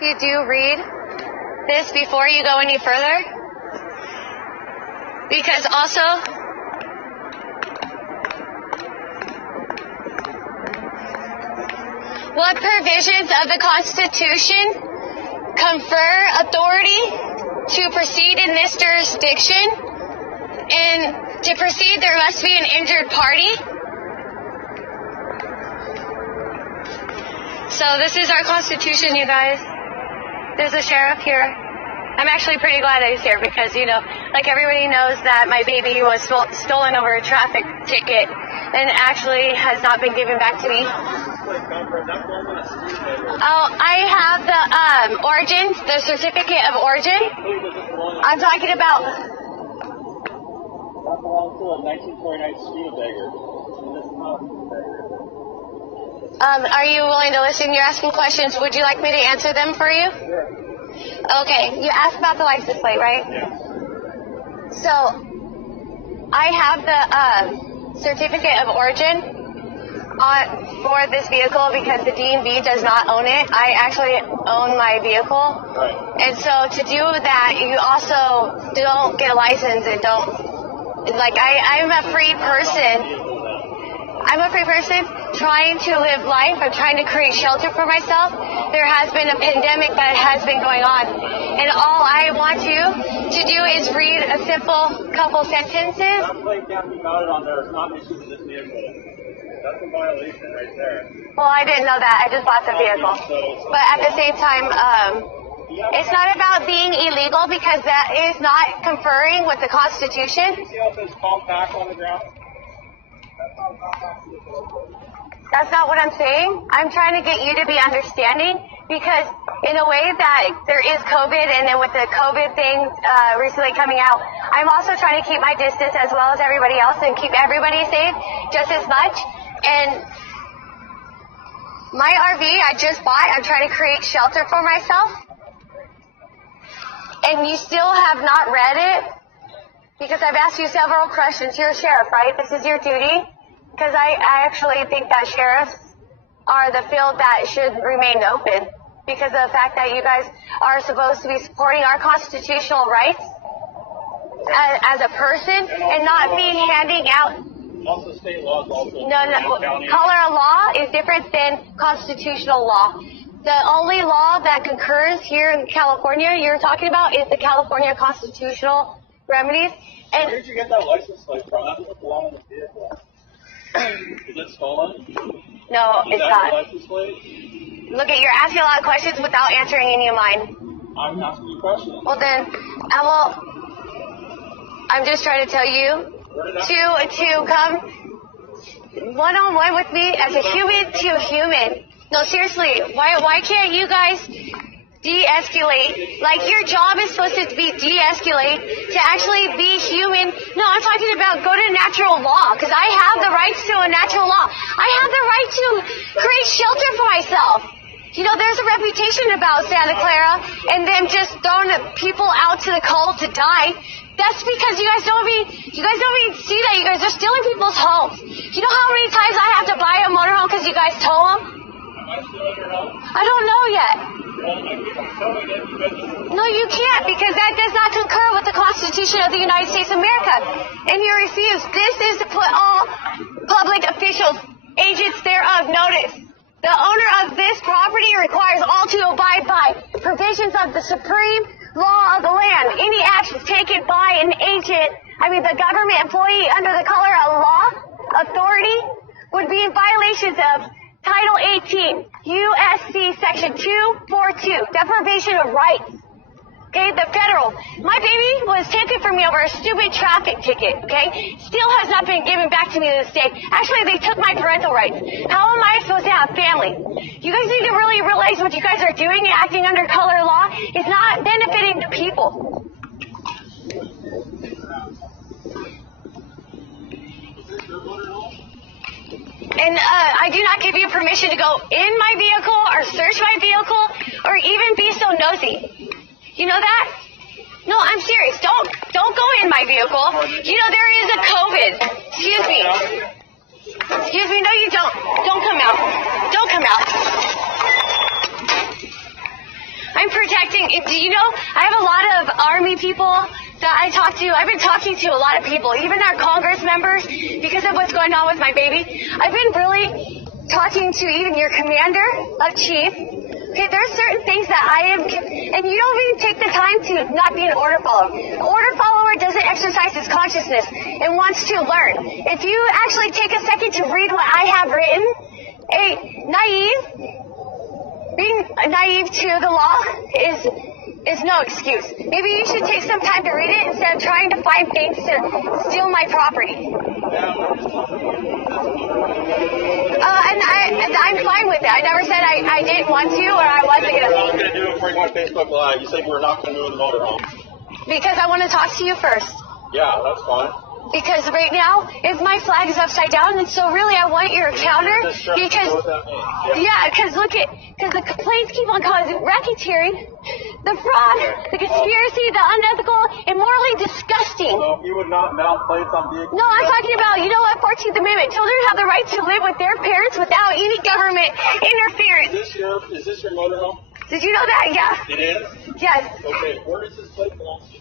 You do read this before you go any further? Because also, what provisions of the Constitution confer authority to proceed in this jurisdiction? And to proceed, there must be an injured party. So this is our Constitution, you guys. There's a sheriff here. I'm actually pretty glad that he's here because, you know, like everybody knows that my baby was stolen over a traffic ticket and actually has not been given back to me. Oh, I have the origin, the certificate of origin. I'm talking about... That belongs to a 1949 Studebaker. Are you willing to listen? You're asking questions. Would you like me to answer them for you? Sure. Okay. You asked about the license plate, right? Yeah. So, I have the certificate of origin for this vehicle because the DMV does not own it. I actually own my vehicle. Right. And so to do that, you also don't get a license and don't... Like, I'm a free person. I'm a free person trying to live life. I'm trying to create shelter for myself. There has been a pandemic that has been going on. And all I want you to do is read a simple couple sentences. That plate can't be mounted on there. It's not issued to this vehicle. That's a violation right there. Well, I didn't know that. I just bought the vehicle. But at the same time, it's not about being illegal because that is not conferring with the Constitution. You see how it says compact on the ground? That's not what I'm saying. I'm trying to get you to be understanding because in a way that there is COVID and then with the COVID thing recently coming out, I'm also trying to keep my distance as well as everybody else and keep everybody safe just as much. And my RV I just bought, I'm trying to create shelter for myself. And you still have not read it because I've asked you several questions. You're a sheriff, right? This is your duty. Because I actually think that sheriffs are the field that should remain open because of the fact that you guys are supposed to be supporting our constitutional rights as a person and not be handing out. Also, state laws also. No. Color of law is different than constitutional law. The only law that concurs here in California you're talking about is the California constitutional remedies. And where did you get that license plate from? That doesn't belong in the vehicle. Is it stolen? No, it's not. License plate? Look, you're asking a lot of questions without answering any of mine. I'm asking you questions. Well then, I'm just trying to tell you to come one-on-one with me as a human to human. No, seriously, why can't you guys de-escalate? Like, your job is supposed to be de-escalate, to actually be human. No, I'm talking about go to natural law, because I have the rights to a natural law. I have the right to create shelter for myself. You know, there's a reputation about Santa Clara and them just throwing people out to the cold to die. That's because you guys don't even see that you guys are stealing people's homes. You know how many times I have to buy a motorhome because you guys tow them? I don't know yet. No, you can't because that does not concur with the Constitution of the United States of America. And you refuse. This is to put all public officials, agents thereof, notice. The owner of this property requires all to abide by provisions of the supreme law of the land. Any actions taken by the government employee under the color of law, authority, would be in violations of Title 18, U.S.C. Section 242, deprivation of rights. Okay, the federal. My baby was taken from me over a stupid traffic ticket, okay? Still has not been given back to me to this day. Actually, they took my parental rights. How am I supposed to have family? You guys need to really realize what you guys are doing, acting under color law, is not benefiting the people. And I do not give you permission to go in my vehicle or search my vehicle or even be so nosy. You know that? No, I'm serious. Don't go in my vehicle. You know there is a COVID. Excuse me. Excuse me. No, you don't. Don't come out. Don't come out. I'm protecting. Do you know, I have a lot of Army people that I talk to. I've been talking to a lot of people, even our Congress members, because of what's going on with my baby. I've been really talking to even your commander of chief. Okay, there are certain things that I am, and you don't even take the time to not be an order follower. An order follower doesn't exercise his consciousness and wants to learn. If you actually take a second to read what I have written, being naive to the law is no excuse. Maybe you should take some time to read it instead of trying to find things to steal my property. And I'm fine with it. I never said I didn't want to or I wasn't going to. You're not going to do it for my Facebook Live. You said you were not going to do it in the motorhome. Because I want to talk to you first. Yeah, that's fine. Because right now, if my flag is upside down, and so really I want your counter, because, because the complaints keep on causing racketeering, the fraud, the conspiracy, the unethical, and morally disgusting. So you would not mount plates on vehicles? No, I'm talking about, you know what, 14th Amendment. Children have the right to live with their parents without any government interference. Is this your motorhome? Did you know that? Yeah. It is? Yes. Okay, where does this plate belong to?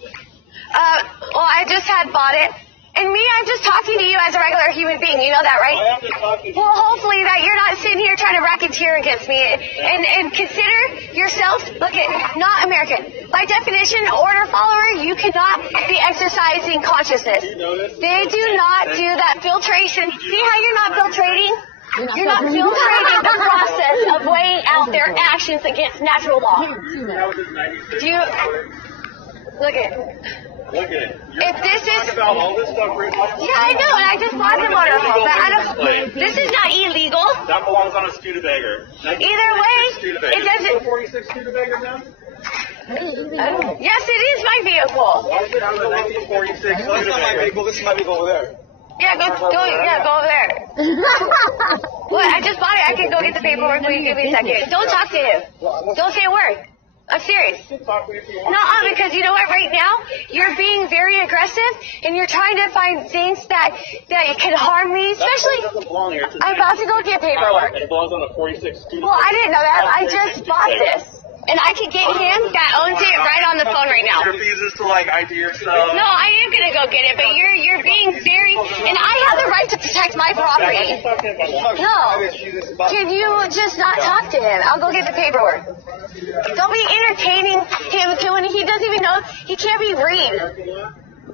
Well, I just had bought it. And me, I'm just talking to you as a regular human being. You know that, right? I am just talking to you. Well, hopefully that you're not sitting here trying to racketeer against me. And consider yourself, look at, not American. By definition, order follower, you cannot be exercising consciousness. They do not do that filtration. See how you're not filtrating? You're not filtrating the process of weighing out their actions against natural law. Do you... Look at it. Look at it. If this is... About all this stuff right now. Yeah, I know, and I just bought the motorhome, but I don't... This is not illegal. That belongs on a Studebaker. Either way, it doesn't... 46 Studebaker now? Yes, it is my vehicle. Why does it have a 1946 Studebaker? This is my vehicle. This is my vehicle over there. Yeah, go over there. What? I just bought it. I can go get the paperwork when you give me a second. Don't talk to him. Don't say a word. I'm serious. No, because you know what? Right now, you're being very aggressive, and you're trying to find things that can harm me. Especially, I'm about to go get paperwork. It belongs on a 46 Studebaker. Well, I didn't know that. I just bought this. And I can get him that owns it right on the phone right now. He refuses to ID yourself. No, I am gonna go get it, but you're being very, and I have the right to protect my property. No, can you just not talk to him? I'll go get the paperwork. Don't be entertaining him when he doesn't even know, he can't be read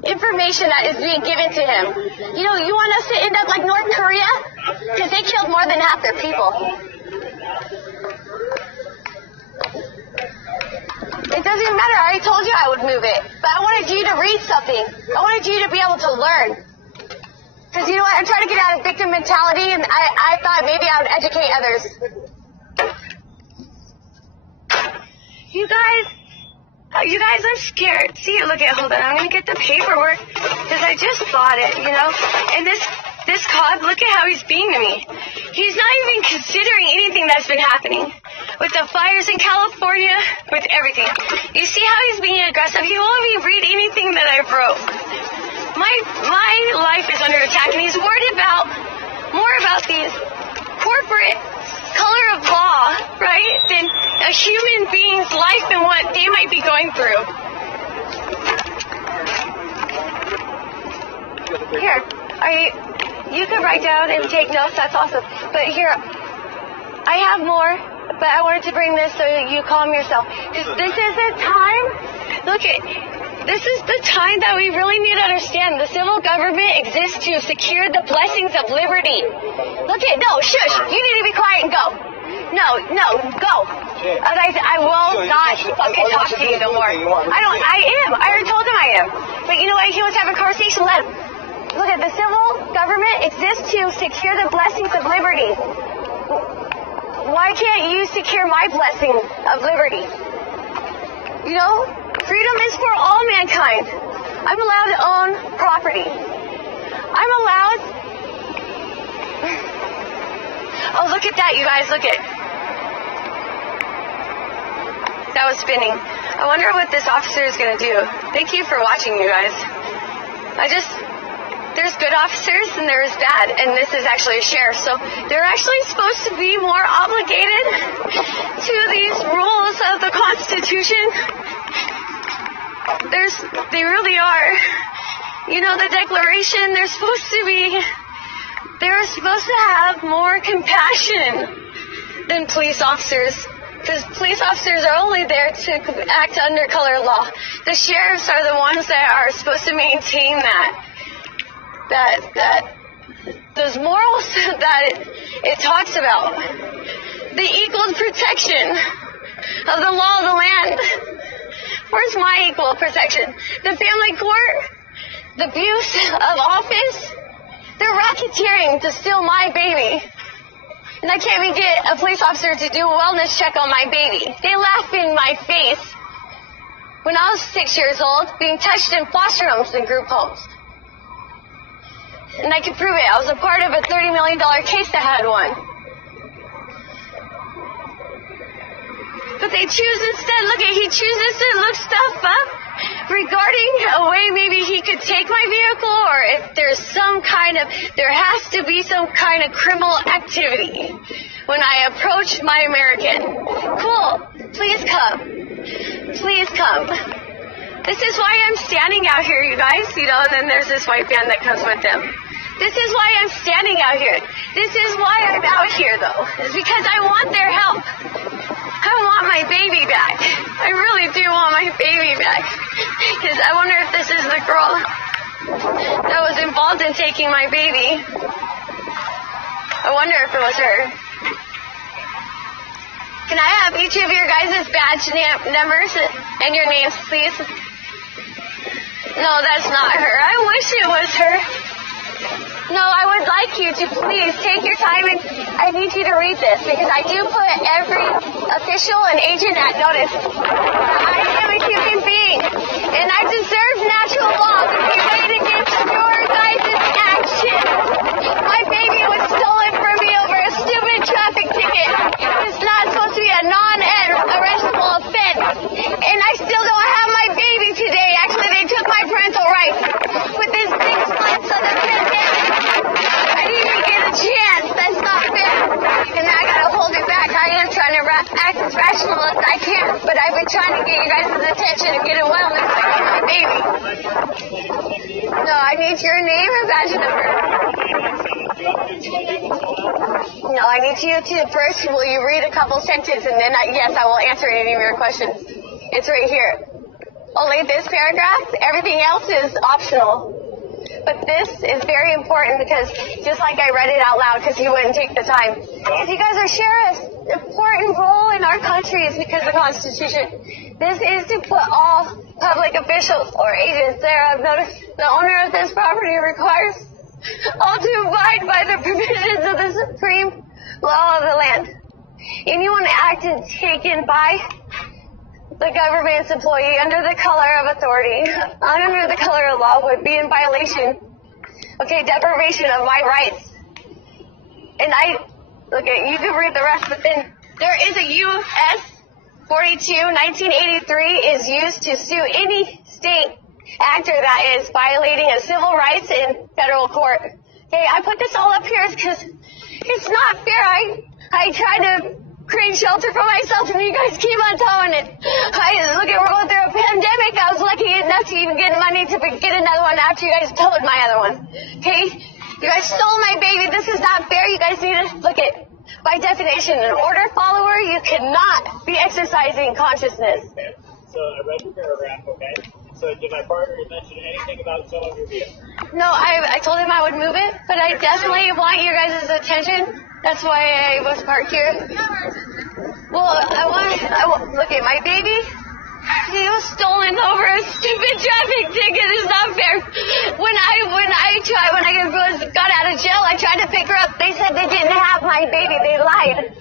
information that is being given to him. You know, you want us to end up like North Korea? Because they killed more than half their people. It doesn't even matter. I already told you I would move it. But I wanted you to read something. I wanted you to be able to learn. Because you know what? I'm trying to get out of victim mentality, and I thought maybe I would educate others. You guys, I'm scared. See, look at, hold on. I'm going to get the paperwork because I just bought it, you know. And this cop, look at how he's being to me. He's not even considering anything that's been happening. With the fires in California, with everything. You see how he's being aggressive? He won't even read anything that I wrote. My life is under attack, and he's worried more about these corporate color of law, right, than a human being's life and what they might be going through. Here, you could write down and take notes, that's awesome. But here, I have more, but I wanted to bring this so you calm yourself. Because this is the time, this is the time that we really need to understand. The civil government exists to secure the blessings of liberty. Shush, you need to be quiet and go. No, go. Otherwise, I will not fucking talk to you no more. I am. I already told him I am. But you know what? He wants to have a conversation. Let him. Look at the civil government exists to secure the blessings of liberty. Why can't you secure my blessing of liberty? You know, freedom is for all mankind. I'm allowed to own property. I'm allowed... Oh, look at that, you guys. Look at... That was spinning. I wonder what this officer is going to do. Thank you for watching, you guys. there's good officers and there's bad, and this is actually a sheriff, so they're actually supposed to be more obligated to these rules of the Constitution. They really are. You know, the Declaration, they're supposed to have more compassion than police officers, because police officers are only there to act under color of law. The sheriffs are the ones that are supposed to maintain those morals that it talks about. The equal protection of the law of the land. Where's my equal protection? The family court, the abuse of office, they're racketeering to steal my baby. And I can't even get a police officer to do a wellness check on my baby. They laugh in my face when I was 6 years old, being touched in foster homes and group homes. And I can prove it. I was a part of a $30 million case that had one. But they choose instead, he chooses to look stuff up regarding a way maybe he could take my vehicle, or if there's there has to be some kind of criminal activity when I approach my American. Cool. Please come. Please come. This is why I'm standing out here, you guys, and then there's this white van that comes with them. This is why I'm standing out here. This is why I'm out here, though. It's because I want their help. I want my baby back. I really do want my baby back. Because I wonder if this is the girl that was involved in taking my baby. I wonder if it was her. Can I have each of your guys' badge numbers and your names, please? No, that's not her. I wish it was her. No, I would like you to please take your time, and I need you to read this, because I do put every official and agent at notice. I am a human being, and I deserve natural law to be made against your guys' actions. My baby was stolen from me over a stupid traffic ticket. It's not supposed to be a non-arrestable offense, and I still don't have my baby today. Actually, they took my parental rights with this 6 months of the pandemic. I didn't even get a chance. That's not fair. And I gotta hold it back. I am trying to act as rational as I can, but I've been trying to get you guys' attention and get a wellness check on my baby. No, I need your name and badge number. No, I need you to first, will you read a couple sentences, and then yes, I will answer any of your questions. It's right here. Only this paragraph, everything else is optional. But this is very important, because just like I read it out loud, because you wouldn't take the time. Because you guys are sheriffs. Important role in our country is because of the Constitution. This is to put all public officials or agents there. I've noticed the owner of this property requires all to abide by the provisions of the supreme law of the land. Anyone acted taken by the government's employee under the color of authority, under the color of law, would be in violation, deprivation of my rights. And you can read the rest, but then there is a U.S. 42, 1983 is used to sue any state actor that is violating a civil rights in federal court. Okay, I put this all up here because it's not fair. I tried to create shelter for myself, and you guys keep on towing it. We're going through a pandemic. I was lucky enough to even get money to get another one after you guys towed my other one. Okay? You guys stole my baby. This is not fair. You guys need to look at, by definition, an order follower, you cannot be exercising consciousness. Okay. So I read your paragraph, okay? So did my partner mention anything about towing your vehicle? No, I told him I would move it, but I definitely want your guys' attention. That's why I was parked here. Well, I want look at my baby. He was stolen over a stupid traffic ticket. It's not fair. When I got out of jail, I tried to pick her up. They said they didn't have my baby. They lied.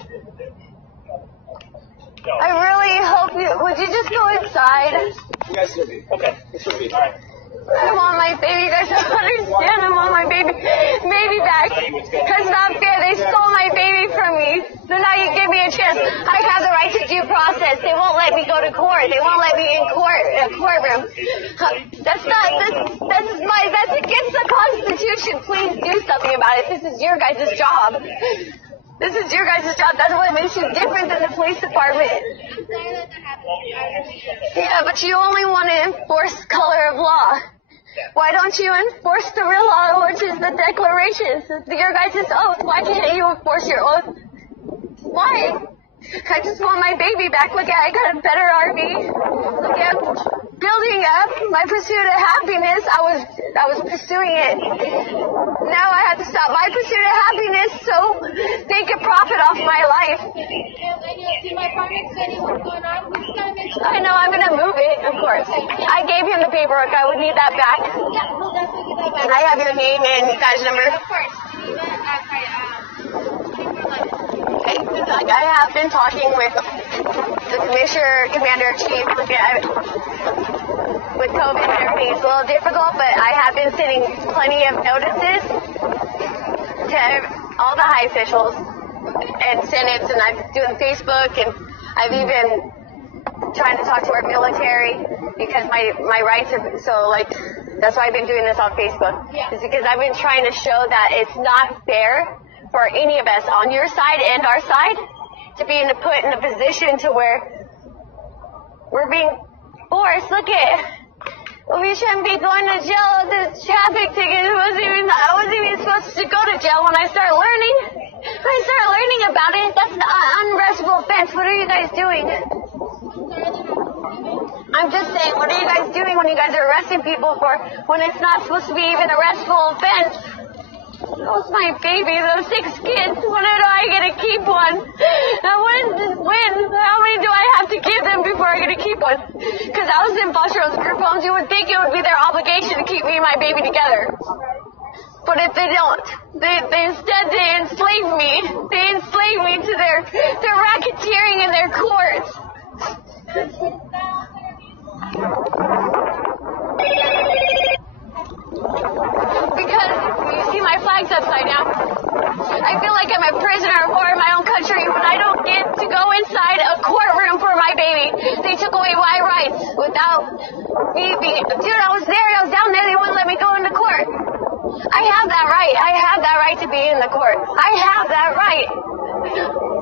I really hope would you just go inside? You guys should be. Okay, it should be. All right. I want my baby. You guys don't understand. I want my baby back. That's not fair. They stole my baby from me. So now you give me a chance. I have the right to due process. They won't let me go to court. They won't let me in courtroom. That's against the Constitution. Please do something about it. This is your guys' job. This is your guys' job. That's what makes you different than the police department. Yeah, but you only want to enforce color of law. Why don't you enforce the real law, which is the Declaration? Your guys' oath. Why can't you enforce your oath? Why? I just want my baby back. Look at, I got a better RV. Look at, building up my pursuit of happiness. I was pursuing it. Now I have to stop my pursuit of happiness so they can profit off my life. I know, I'm gonna move it, of course. I gave him the paperwork. I would need that back. And I have your name and badge number. Like I have been talking with the commander-in-chief with COVID and everything. It's a little difficult, but I have been sending plenty of notices to all the high officials and senates, and I'm doing Facebook, and I've even trying to talk to our military because my rights are so, like, that's why I've been doing this on Facebook. It's because I've been trying to show that it's not fair for any of us on your side and our side to be put in a position to where we're being forced. Look at, we shouldn't be going to jail. The traffic ticket I wasn't even supposed to go to jail when I started learning. About it. That's an unarrestable offense. What are you guys doing? I'm just saying, what are you guys doing when you guys are arresting people for when it's not supposed to be even an arrestable offense? That was my baby, those 6 kids. When do I get to keep one? When? How many do I have to give them before I get to keep one? Because I was in foster group homes, you would think it would be their obligation to keep me and my baby together. But if they don't, instead they enslave me. They enslave me to their racketeering in their courts. Because you see my flag's upside down. I feel like I'm a prisoner of war in my own country when I don't get to go inside a courtroom for my baby. They took away my rights without me being... Dude, I was down there. They wouldn't let me go into court. I have that right. I have that right to be in the court. I have that right.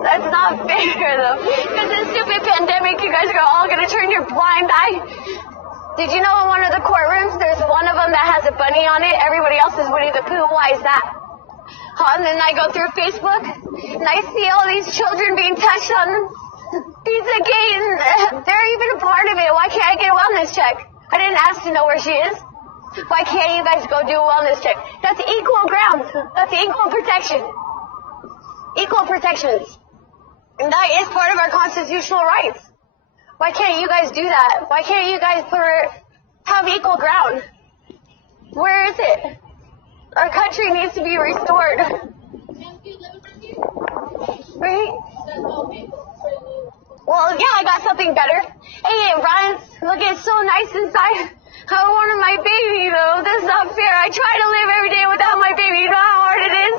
That's not fair, though. Because this stupid pandemic, you guys are all going to turn your blind eye. Did you know in one of the courtrooms, there's one of them that has a bunny on it? Everybody else is Winnie the Pooh. Why is that? And then I go through Facebook, and I see all these children being touched on Pizza Gate, and they're even a part of it. Why can't I get a wellness check? I didn't ask to know where she is. Why can't you guys go do a wellness check? That's equal ground. That's equal protection. Equal protections. And that is part of our constitutional rights. Why can't you guys do that? Why can't you guys have equal ground? Where is it? Our country needs to be restored. Right? Well, yeah, I got something better. Hey, it runs. Look, it's so nice inside. I wanted my baby, though. That's not fair. I try to live every day without my baby. You know how hard it is?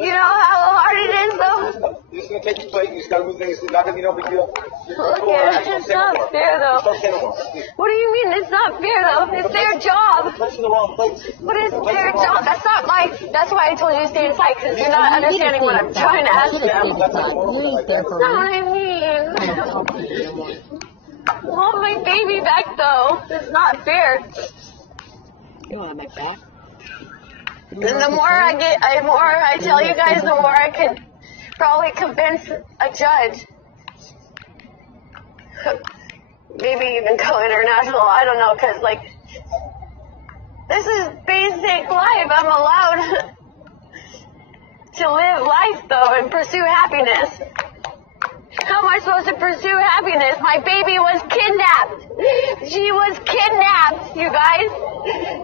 You know how hard it is, though? It's going to take you place. You just got to move things. It's not going to be no big deal. Okay, it's not fair, though. What do you mean it's not fair, though? It's their job. It's in the wrong place. But it's their job. That's not my... That's why I told you to stay inside, because you're not understanding what I'm trying to ask you. That's not what I mean. I want my baby back, though. It's not fair. You want my back? And the more I tell you guys, the more I could probably convince a judge. Maybe even go international. I don't know, because, like, this is basic life. I'm allowed to live life, though, and pursue happiness. How am I supposed to pursue happiness? My baby was kidnapped. She was kidnapped, you guys.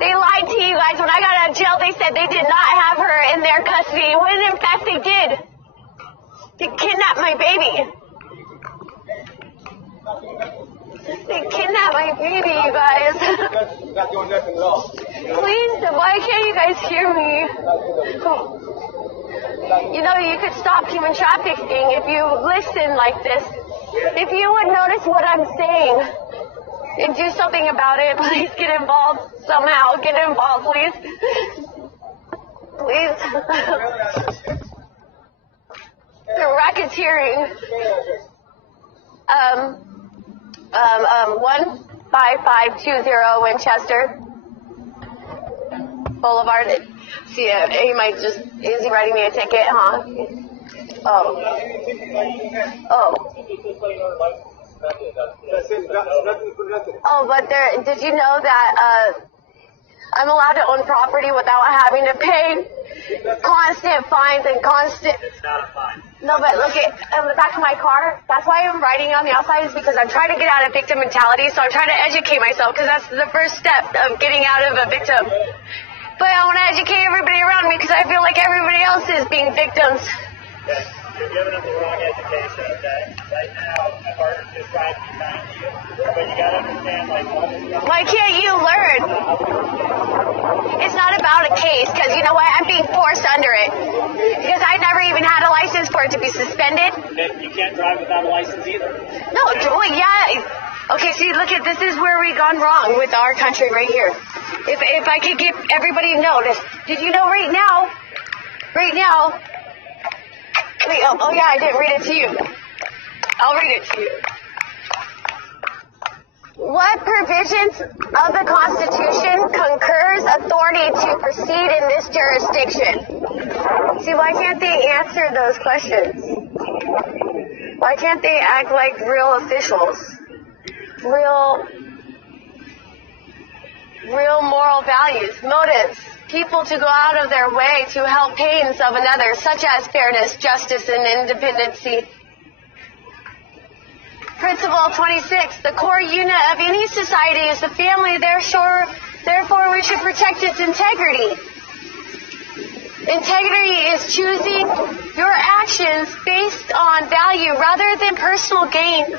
They lied to you guys. When I got out of jail, they said they did not have her in their custody. When in fact they did. They kidnapped my baby. They kidnapped my baby, you guys. You're not doing nothing at all. Please, why can't you guys hear me? You know, you could stop human trafficking if you listen like this. If you would notice what I'm saying and do something about it, please get involved somehow. Get involved, please. Please. They're racketeering. 15520 Winchester Boulevard. See, he might just, is he writing me a ticket, huh? Oh. Oh, but did you know that, I'm allowed to own property without having to pay constant fines and constant... It's not a fine. No, but look at the back of my car. That's why I'm writing on the outside, is because I'm trying to get out of victim mentality. So I'm trying to educate myself, because that's the first step of getting out of a victim. But I want to educate everybody around me, because I feel like everybody else is being victims. Okay. You're giving them the wrong education, okay? Right now, my partner's just trying to be kind to you. But you gotta understand, like, all this stuff. Why can't you learn? It's not about a case, because you know what? I'm being forced under it. Because I never even had a license for it to be suspended. You can't drive without a license either. No, well, yeah. Okay, see, look at, this is where we gone wrong with our country right here. If I could get everybody to notice. Did you know right now, wait, oh yeah, I didn't read it to you. I'll read it to you. What provisions of the Constitution concurs authority to proceed in this jurisdiction? See, why can't they answer those questions? Why can't they act like real officials? Real moral values, motives, people to go out of their way to help pains of another, such as fairness, justice, and independency. Principle 26, the core unit of any society is the family, therefore we should protect its integrity. Integrity is choosing your actions based on value rather than personal gain.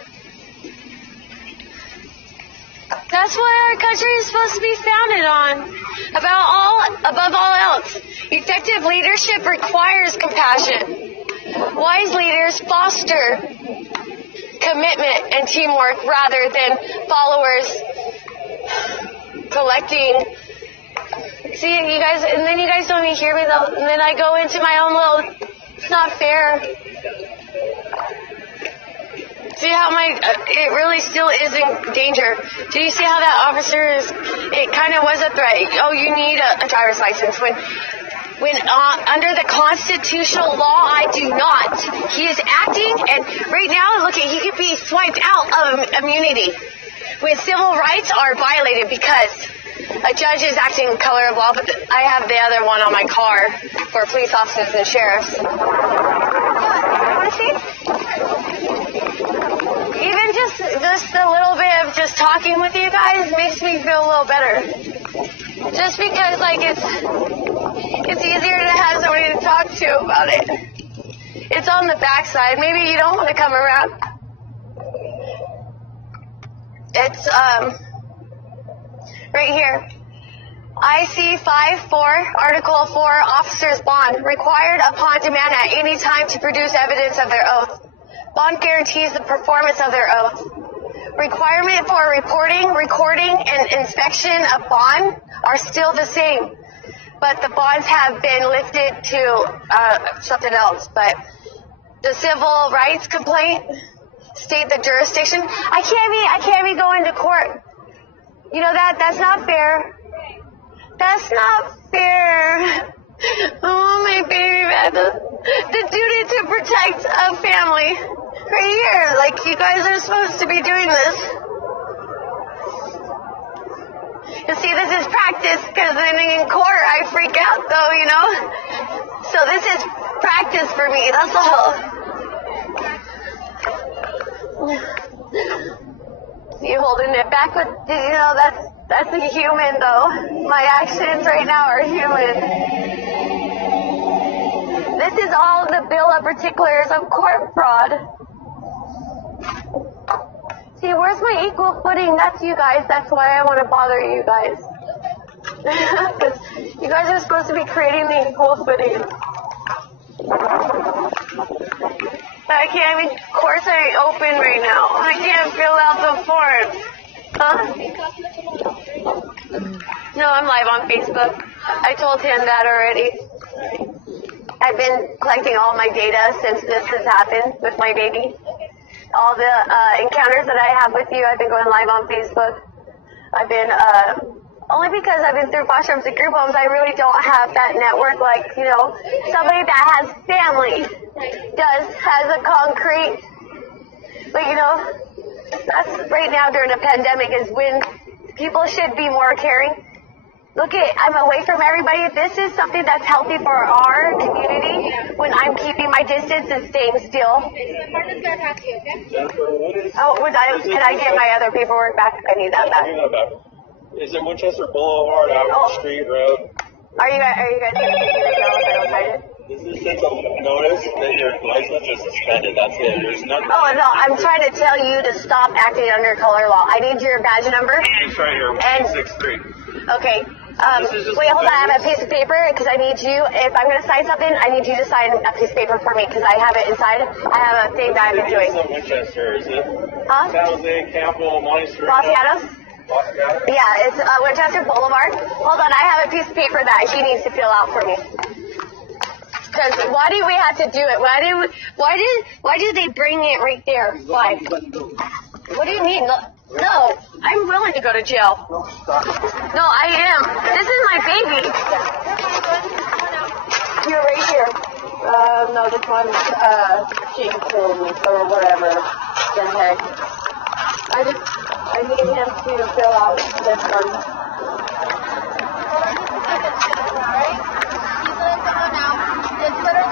That's what our country is supposed to be founded on. Above all else, effective leadership requires compassion. Wise leaders foster commitment and teamwork rather than followers collecting. See, you guys, and then you guys don't even hear me though, and then I go into my own little, it's not fair. See how it really still is in danger. Do you see how that officer it kind of was a threat. Oh, you need a driver's license. When under the constitutional law, I do not. He is acting, and right now, look, he could be swiped out of immunity. When civil rights are violated because a judge is acting in color of law, but I have the other one on my car for police officers and sheriffs. You want to see? Even just a little bit of just talking with you guys makes me feel a little better. Just because, like, it's easier to have somebody to talk to about it. It's on the backside. Maybe you don't want to come around. It's, right here. IC 5-4, Article 4, Officer's Bond, required upon demand at any time to produce evidence of their oath. Bond guarantees the performance of their oath. Requirement for reporting, recording, and inspection of bond are still the same, but the bonds have been lifted to something else. But the civil rights complaint state the jurisdiction. I can't be going to court. You know that's not fair. That's not fair. Oh, my baby, man. The duty to protect a family. Right here. Like, you guys are supposed to be doing this. You see, this is practice, because then in court I freak out, though, you know? So this is practice for me, that's all. You holding it back with, did you know that's a human, though? My actions right now are human. This is all the bill of particulars of court fraud. See, where's my equal footing? That's you guys. That's why I want to bother you guys. Because you guys are supposed to be creating the equal footing. I can't even, course I open right now. I can't fill out the form. Huh? No, I'm live on Facebook. I told him that already. I've been collecting all my data since this has happened with my baby. All the encounters that I have with you, I've been going live on Facebook. I've been, only because I've been through foster homes and group homes, I really don't have that network like, you know, somebody that has family has a concrete. But, you know, that's right now during a pandemic is when people should be more caring. Look at, I'm away from everybody. This is something that's healthy for our community when I'm keeping my distance and staying still. Oh, can I get my other paperwork back? I need that back. Is it Winchester Boulevard, Albert Street Road? Are you guys going to take me to jail if I don't sign it? This is just a notice that your license is suspended. That's it. There's nothing. Oh, no, I'm trying to tell you to stop acting under color law. I need your badge number. It's right here, 163. Okay. Wait, hold on. I have a piece of paper because I need you. If I'm going to sign something, I need you to sign a piece of paper for me because I have it inside. I have a thing that I've been doing. It's Winchester, is it? Huh? San Jose, Campbell, Monty Street. Los Gatos? Yeah, it's Winchester Boulevard. Hold on. I have a piece of paper that he needs to fill out for me. Because why do we have to do it? Why did they bring it right there? Why? What do you mean? No, I'm willing to go to jail. No, I am. This is my baby. You're right here. No, this one's Jason or whatever. The heck. I need him to fill out this one.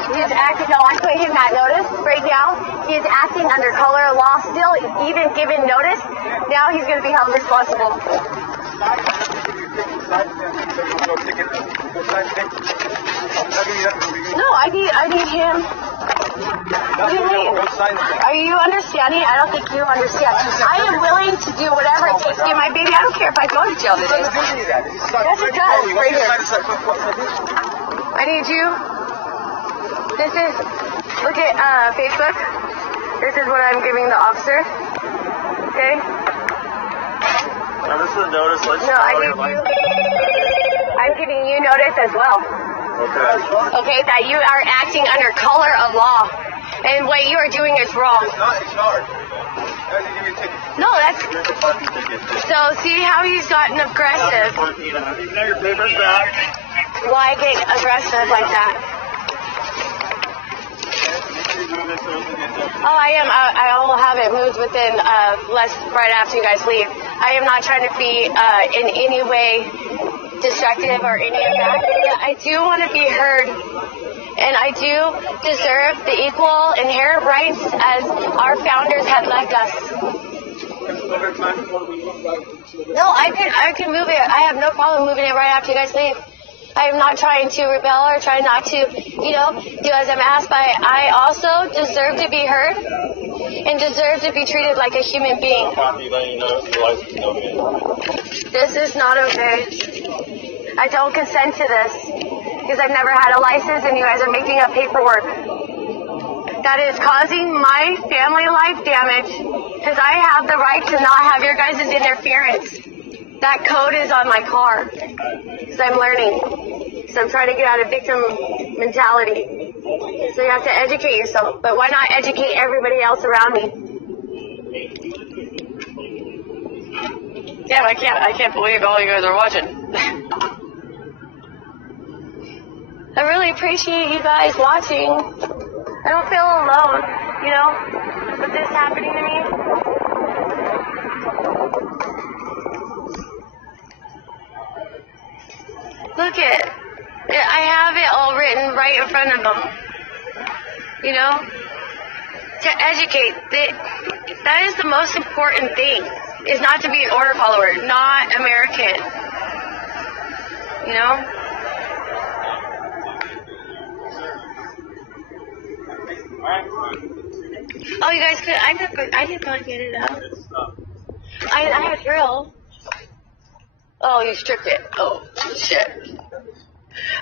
He's acting, no, I put him that notice right now. He's acting under color of law still, even given notice. Now he's going to be held responsible. No, I need him. What do you mean? Are you understanding? I don't think you understand. I am willing to do whatever it takes to get my baby. I don't care if I go to jail today. Yes, it does. Right here. I need you. This is, look at Facebook. This is what I'm giving the officer. Okay? Now this is a notice. No, I need you. I'm giving you notice as well. Okay. Okay, that you are acting under color of law. And what you are doing is wrong. It's hard. No, that's... So, see how he's gotten aggressive. You know your paper's back. Why get aggressive like that? Oh, I am. I will have it moved within right after you guys leave. I am not trying to be in any way destructive or any of that. I do want to be heard, and I do deserve the equal inherent rights as our founders have left us. No, I can move it. I have no problem moving it right after you guys leave. I am not trying to rebel or trying not to, do as I'm asked, but I also deserve to be heard and deserve to be treated like a human being. This is not okay. I don't consent to this because I've never had a license and you guys are making up paperwork. That is causing my family life damage because I have the right to not have your guys' interference. That code is on my car because I'm learning. So I'm trying to get out of victim mentality. So you have to educate yourself. But why not educate everybody else around me? Yeah, I can't believe all you guys are watching. I really appreciate you guys watching. I don't feel alone, with this happening to me. Look at I have it all written right in front of them. To educate. That is the most important thing, is not to be an order follower, not American. Oh, you guys could, I didn't get it out. I have a drill. Oh, you stripped it. Oh, shit.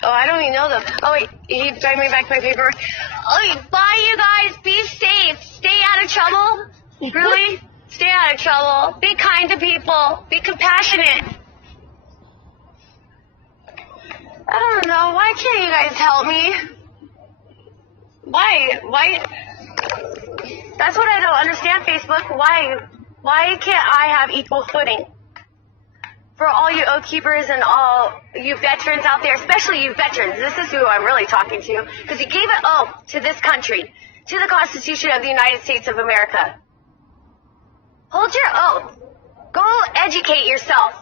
Oh, I don't even know them. Oh, wait, he's driving me back my paperwork. Oh, bye, you guys. Be safe. Stay out of trouble. Really? Stay out of trouble. Be kind to people. Be compassionate. I don't know. Why can't you guys help me? Why? That's what I don't understand, Facebook. Why can't I have equal footing? For all you oath keepers and all you veterans out there, especially you veterans, this is who I'm really talking to, because you gave an oath to this country, to the Constitution of the United States of America. Hold your oath. Go educate yourself.